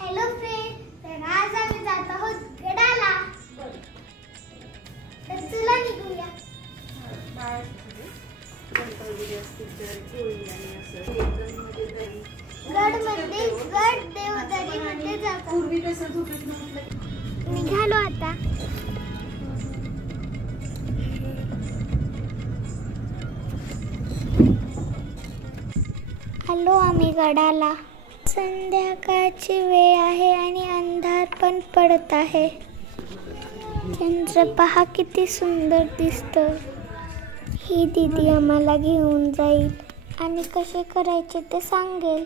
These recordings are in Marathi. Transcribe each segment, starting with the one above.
हॅलो फ्रेंड, तर आज आम्ही जात आहोत गडाला. तर चला निघूया. गड देवदरीमध्ये जातो. पूर्वी कसं झोपेत म्हटलं निघालो आता. हॅलो, आम्ही गडाला. संध्याकाळची वेळ आहे आणि अंधार पण पडत आहे. चंद्र पहा किती सुंदर दिसतं. ही दीदी आम्हाला घेऊन जाईल आणि कसे करायचे ते सांगेल.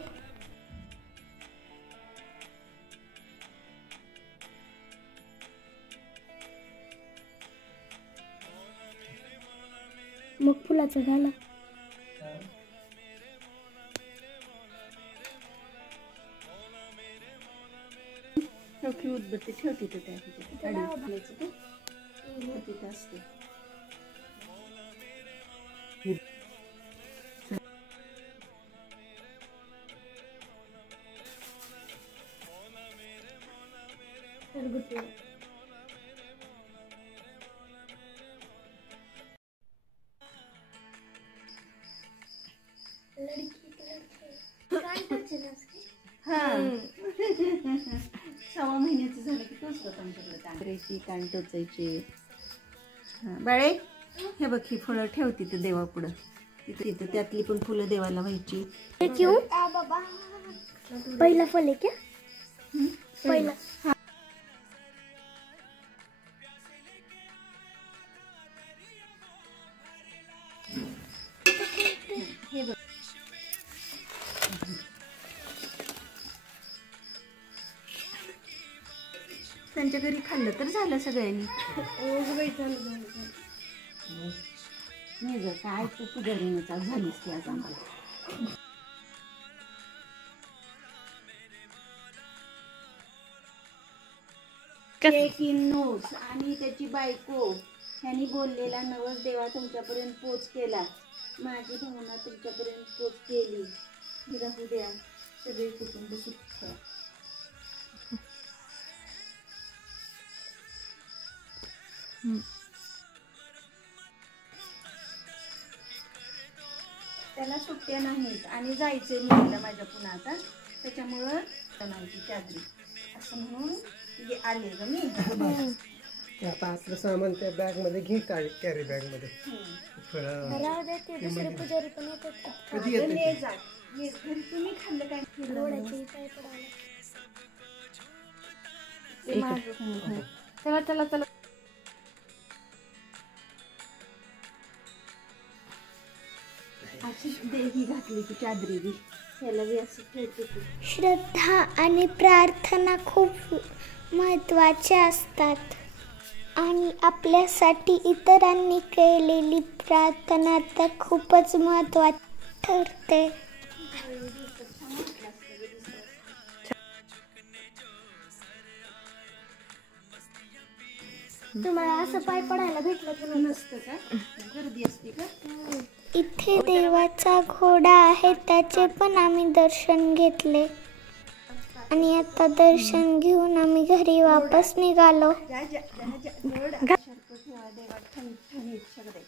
मग फुलाचं झालं. उदबत्ती ठेवते ते त्या असते. सव्वा महिन्याचं झालं की तोच होत आमच्याकडे. तांबऱ्याची कान टोचायची. बाळे, हे बघ ही फळं ठेवती ते देवा पुढं. तिथं त्यातली पण फुलं देवाला व्हायची. पहिला फल आहे क्या? पहिला हे बघ. त्यांच्या घरी खाल्लं तर झालं सगळ्यांनी. नाही जर काय तर तू घरी झालीस की आज आम्हाला. नोट्स आणि त्याची बायको ह्यांनी बोललेला नवस देवा तुमच्यापर्यंत पोच केला. माझी भावना तुमच्यापर्यंत पोच केली. राहू द्या, सगळे कुटुंब सुख. त्याला सुट्ट्या नाहीत आणि जायचंय म्हटलं माझ्या पुन्हा आता. त्याच्यामुळं तणायची चादरी असं म्हणून आले ग मी. आता आपलं सामान त्या बॅग मध्ये घे, कॅरी बॅग मध्ये. कधी घरी तुम्ही खाल्लं काय? चला चला चला. अशी देही घातली की चादरी बी याला बी असं ठेवते. श्रद्धा आणि प्रार्थना खूप महत्त्वाच्या असतात आणि आपल्यासाठी इतरांनी केलेली प्रार्थना तर खूपच महत्त्वाची ठरते. तुम्हाला असं पाय पडायला भेटलं तर नसतं का? गर्दी असते का? इथे देवाचा घोडा आहे, त्याचे पण आम्ही दर्शन घेतले आणि आता दर्शन घेऊन आम्ही घरी वापस निघालो. देवा ठणठणीत सगळे.